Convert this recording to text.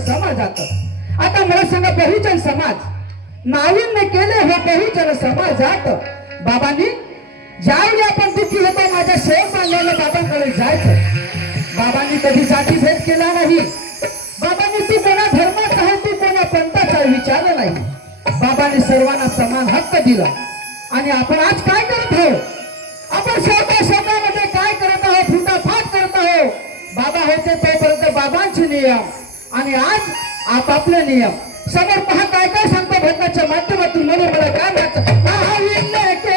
समाजात आता मला सांगा बहुजन समाज नाविन्य केले हे बहुजन समाजात बाबांनी ज्यावेळी आपण दुःखी होतो माझ्या सेवक बांधलेल्या बाबांकडे जायचं बाबांनी कधी जाती भेद केला नाही बाबांनी तू कोणा धर्माचा आहे तू कोणा पंथाचा विचारलं नाही बाबांनी सर्वांना समान हक्क दिला आणि आपण आज काय करत आहोत आपण स्वतःमध्ये काय करत आहोत फुटाफाट करत आहोत बाबा होते तोपर्यंत बाबांचे नियम आणि आज आपापले नियम समोर पहा काय काय सांगतो भजनाच्या माध्यमातून मला काय म्हणायचं